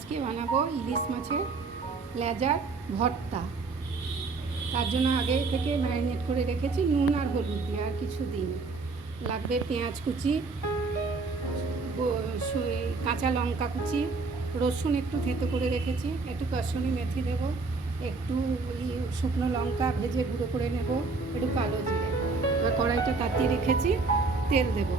আজকে বানাবো ইলিশ মাছের লেজার ভর্তা। তার জন্য আগে থেকে ম্যারিনেট করে রেখেছি নুন আর হলুদ দিয়ে, আর কিছু দিন লাগবে পেঁয়াজ কুচি, কাঁচা লঙ্কা কুচি, রসুন একটু থেঁতো করে রেখেছি, একটু কসুরি মেথি দেবো, একটু শুকনো লঙ্কা ভেজে গুঁড়ো করে নেব, একটু কালো জিরে। এবার কড়াইটা তাতিয়ে রেখেছি, তেল দেবো।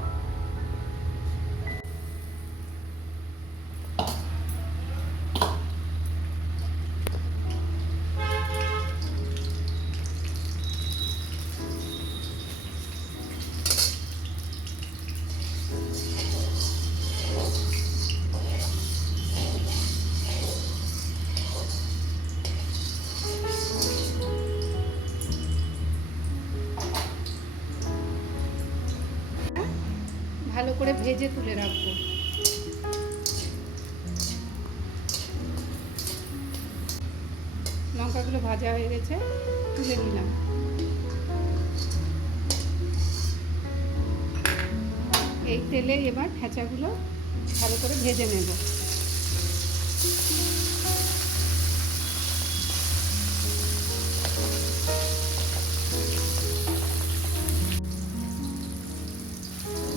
ভালো করে ভেজে তুলে রাখবো। লঙ্কাগুলো ভাজা হয়ে গেছে, তুলে নিলাম। এই তেলে এবার ফেঁচাগুলো ভালো করে ভেজে নেব।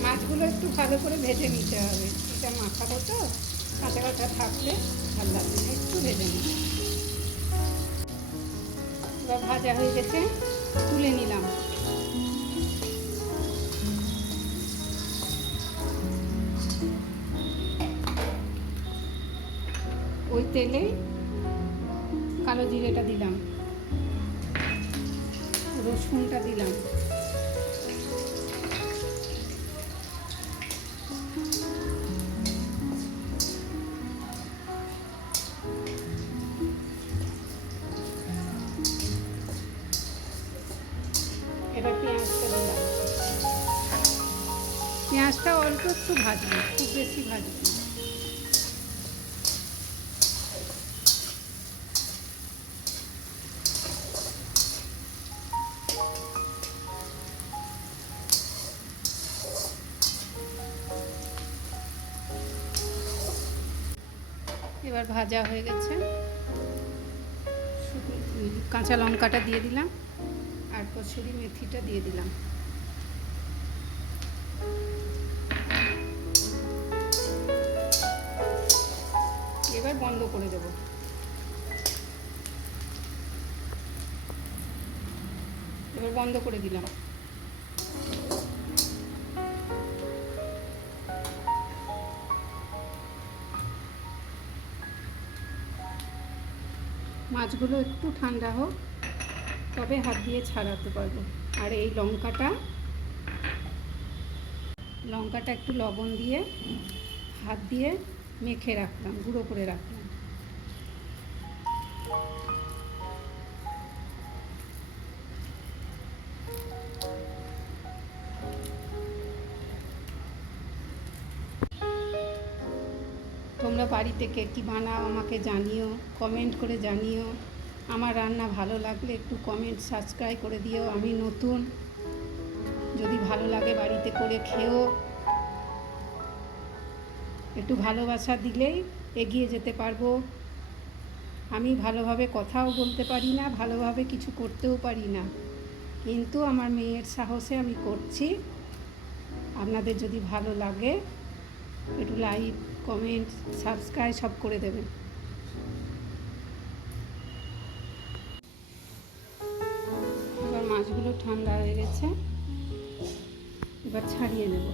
মাছগুলো একটু ভালো করে ভেজে নিতে হবে, এটা মাখাবো তো, কাঁচা কাঁচা থাকলে ভালো লাগবে না, একটু ভেজে নিতে। এবার ভাজা হয়ে গেছে, তুলে নিলাম। ওই তেলে কালো জিরেটা দিলাম, রসুনটা দিলাম, এবার পেঁয়াজটা দিলাম। পেঁয়াজটা অল্প একটু ভাজবো, খুব বেশি ভাজবো। এবার ভাজা হয়ে গেছে, কাঁচা লঙ্কাটা দিয়ে দিলাম আর কসুরি মেথিটা দিয়ে দিলাম। এবার বন্ধ করে দেব। এবার বন্ধ করে দিলাম। মাছগুলো একটু ঠান্ডা হোক, তবে হাত দিয়ে ছাড়াতে পারবো। আর এই লঙ্কাটা একটু লবণ দিয়ে হাত দিয়ে মেখে রাখলাম, গুঁড়ো করে রাখলাম। তোমরা বাড়িতে কে কী বানাও আমাকে জানিও, কমেন্ট করে জানিও। আমার রান্না ভালো লাগলে একটু কমেন্ট সাবস্ক্রাইব করে দিও। আমি নতুন, যদি ভালো লাগে বাড়িতে করে খেও। একটু ভালোবাসা দিলেই এগিয়ে যেতে পারবো। আমি ভালোভাবে কথাও বলতে পারি না, ভালোভাবে কিছু করতেও পারি না, কিন্তু আমার মেয়ের সাহসে আমি করছি। আপনাদের যদি ভালো লাগে একটু লাইক, কমেন্ট, সাবস্ক্রাইব সব করে দেবেন। এবার মাছগুলো ঠান্ডা হয়ে গেছে, এবার ছাড়িয়ে নেব।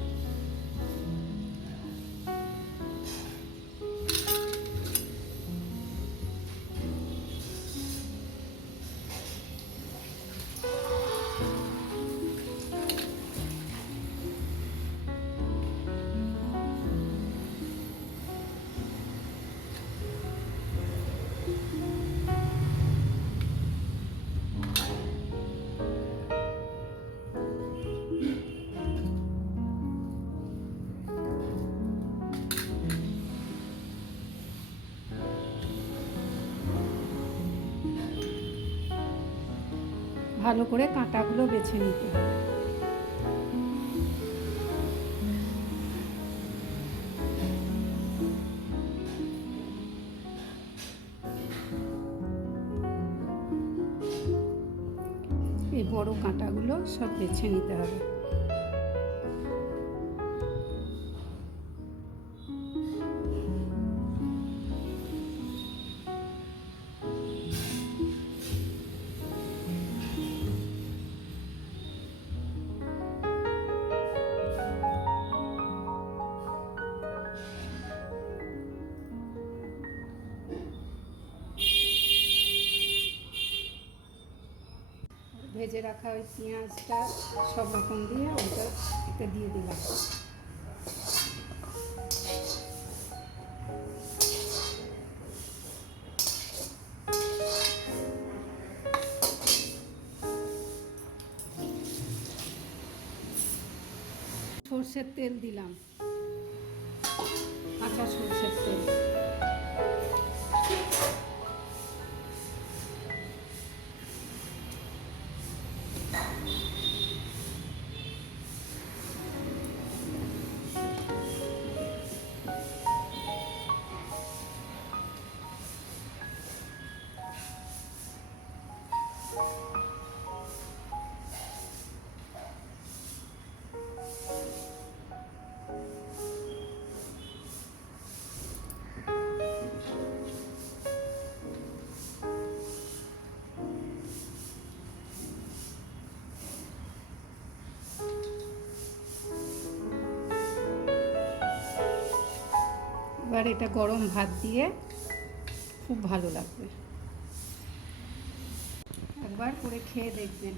ভালো করে কাঁটাগুলো বেছে নিতে হবে। বড় কাঁটাগুলো সব বেছে নিতে হবে। ভেজে রাখা ওই পেঁয়াজটা সব রকম দিয়ে ওইটা দিয়ে দিলাম। সর্ষের তেল দিলাম, কাঁচা সর্ষের তেল। এবার এটা গরম ভাত দিয়ে খুব ভালো লাগবে, একবার করে খেয়ে দেখবেন।